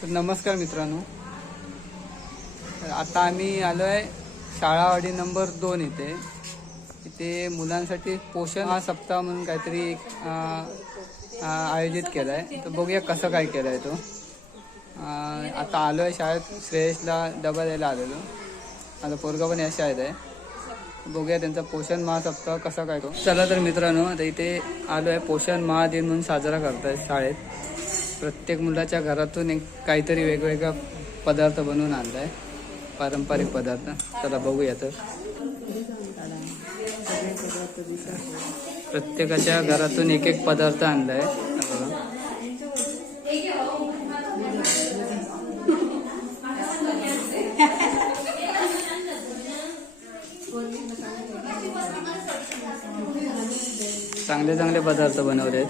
तर नमस्कार मित्रांनो, आता आम्ही आलो आहे शाळावाडी नंबर 2 इथे. इथे मुलांसाठी पोषण सप्ताह म्हणून काहीतरी आयोजित केला आहे. तर बघूया कसं काय केलं आहे तो. आता आलो आहे शाळेत, श्रेयसला डबा द्यायला आलेलो. आता पोरगा पण या शाळेत आहे. बघूया त्यांचा पोषण महासप्ताह कसा काय तो. चला तर मित्रांनो, आता इथे आलो आहे. पोषण महादिन म्हणून साजरा करतायत शाळेत. प्रत्येक मुलाच्या घरातून एक काहीतरी वेगवेगळा पदार्थ बनवून आणलाय, पारंपरिक पदार्थ. चला बघूया. तर प्रत्येकाच्या घरातून एक एक पदार्थ आणलाय. चांगले चांगले पदार्थ बनवले.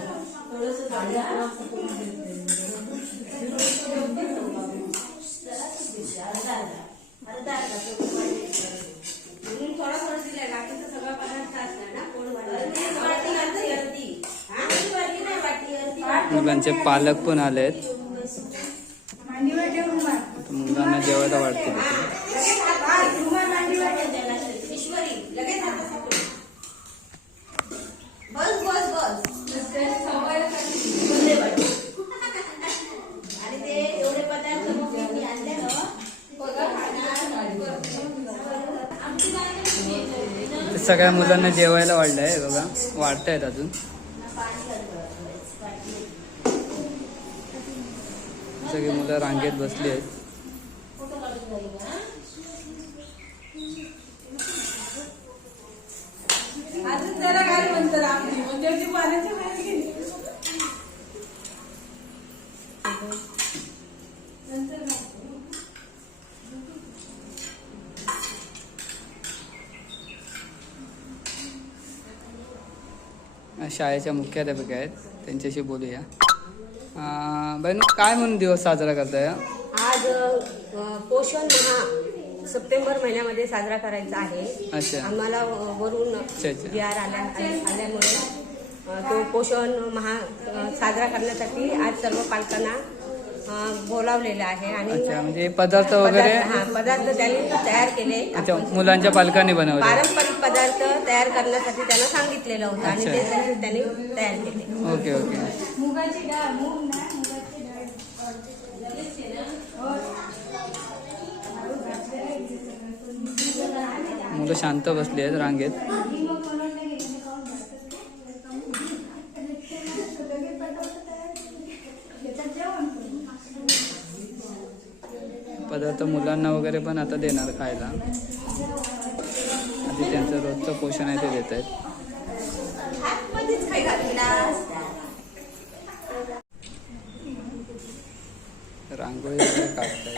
मुलांचे पालक पण आलेत. मुलांना जेवायला वाटते. सगळ्या मुलांना जेवायला वाढलंय बघा, वाढतायत अजून. सगळी मुलं रांगेत बसली आहेत. शाळेच्या मुख्याध्यापक आहेत, त्यांच्याशी बोलूया. बहिण, काय म्हणून दिवस साजरा करताय? आज पोषण माह सप्टेंबर महिन्यामध्ये साजरा करायचा आहे. अच्छा. आम्हाला वरून बिहार आल्यामुळे तो पोषण माह साजरा करण्यासाठी आज सर्व पालकांना बोलावलेलं आहे. आणि म्हणजे पदार्थ वगैरे पदार्थ त्यांनी तयार केले. मुलांच्या पालकांनी बनवले. पारंपरिक पदार्थ तयार करण्यासाठी त्यांना सांगितलेलं होतं आणि ते त्यांनी तयार केले. Okay okay. मुगाची डाळ, मूग नाही, मुगाची डाळ. मुलं शांत बसली आहेत रांगेत. पदार्थ मुलांना वगैरे पण आता देणार खायला. आधी त्यांचं रोजचं पोषण आहे ते देत आहेत. रांगोळी वगैरे काढतायत.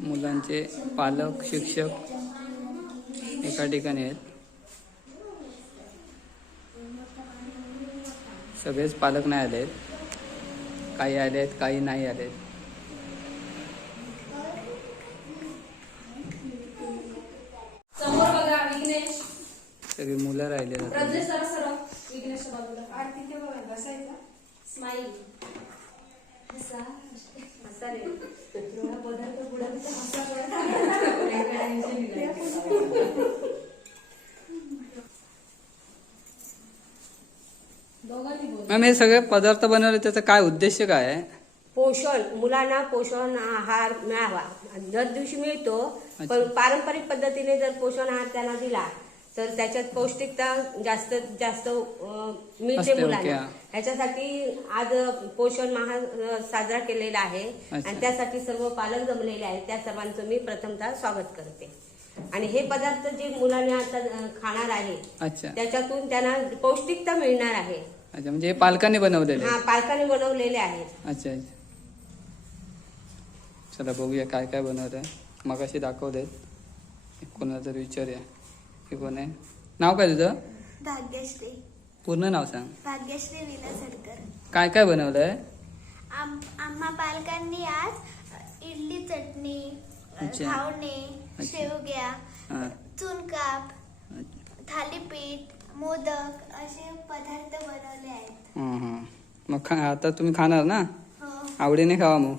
मुलांचे पालक, शिक्षक एका ठिकाणी आहेत. सगळेच पालक नाही आलेत, काही आले आहेत, काही नाही आलेत. सगळी मुलं राहिले. मॅम, हे सगळे पदार्थ बनवले त्याचा काय उद्देश काय आहे? पोषण, मुलांना पोषण आहार मिळावा. दर दिवशी मिळतो, पण पारंपरिक पद्धतीने जर पोषण आहार त्यांना दिला तर त्याच्यात पौष्टिकता जास्त जास्त मिळते मुलांना. ह्याच्यासाठी आज पोषण माह साजरा केलेला आहे आणि त्यासाठी सर्व पालक जमलेले आहेत. त्या सर्वांचं मी प्रथमतः स्वागत करते. आणि हे पदार्थ जे मुलांना आता खाणार आहे त्याच्यातून त्यांना पौष्टिकता मिळणार आहे. अच्छा म्हणजे हे पालकांनी बनवलेले हा पालकांनी बनवलेले आहेत. अच्छा अच्छा. चला बघूया काय काय बनवत आहे. मग अशी दाखवलेत. कोणाला तरी विचारूया की कोण आहे. नाव काय तुझं? भाग्यश्री पूर्ण नाव सांग. भाग्यश्री विलासरकर. काय काय बनवलंय? आम्हा पालकांनी आज इडली चटणी, अच्छा. घावणे, अच्छा. शेवग्या, हां चुनकाप, थालीपीठ, मोदक असे पदार्थ बनवले आहेत. हां हां. मग आता तुम्ही खाणार ना? हो. आवडीने खावा मग.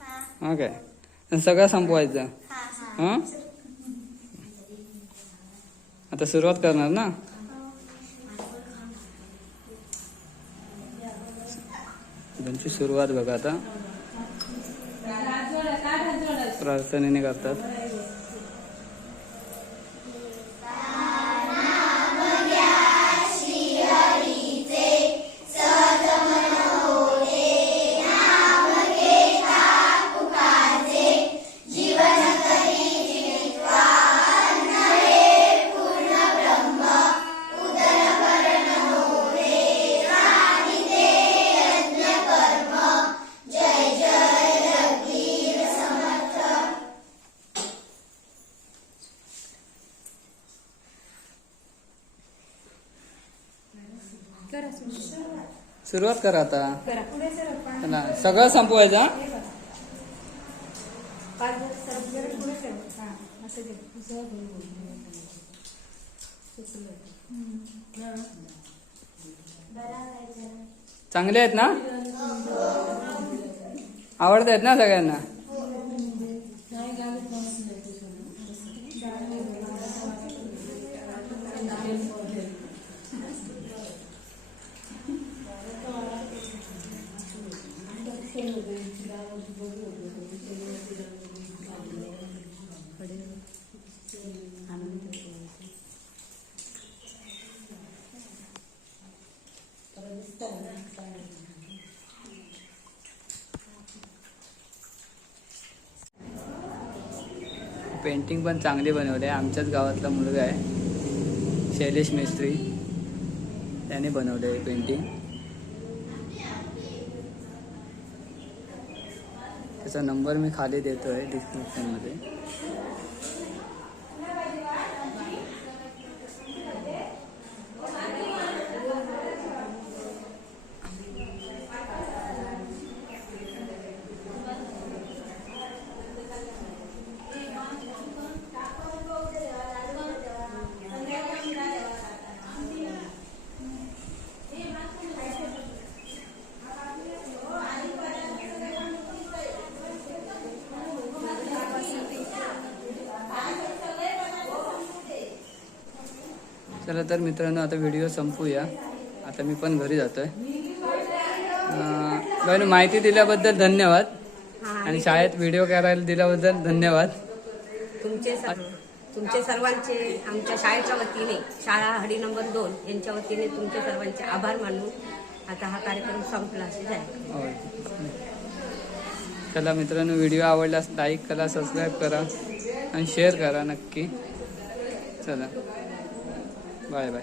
हा हा काय सगळं संपवायचं. हा हा. हां आता सुरुवात करणार ना? त्यांची सुरुवात बघा आता प्रार्थनेने करतात. सुरुवात करा आता. चला, सगळं संपवायचं हा? चांगले आहेत ना? आवडत आहेत ना सगळ्यांना? पेंटिंग पण चांगली बनवली आहे. आमच्याच गावातला मुलगा आहे शैलेश मिस्त्री, त्याने बनवले आहे पेंटिंग. त्याचा नंबर मी खाली देतोय डिस्क्रिप्शनमध्ये. चला तर मित्रांनो आता व्हिडिओ संपूया. आता मी पण घरी जातोय. बहिणी माहिती दिल्याबद्दल धन्यवाद आणि शाळेत व्हिडिओ करायला दिल्याबद्दल धन्यवाद. तुमचे सर्वांचे आमच्या शाळेच्या वतीने, शाळा हडी नंबर 2 यांच्या वतीने तुमचे सर्वांचे आभार मानून आता हा कार्यक्रम संपला असे जाईल. होय. चला मित्रांनो व्हिडिओ आवडल्यास लाईक करा, सबस्क्राईब करा आणि शेअर करा नक्की. चला बाय बाय.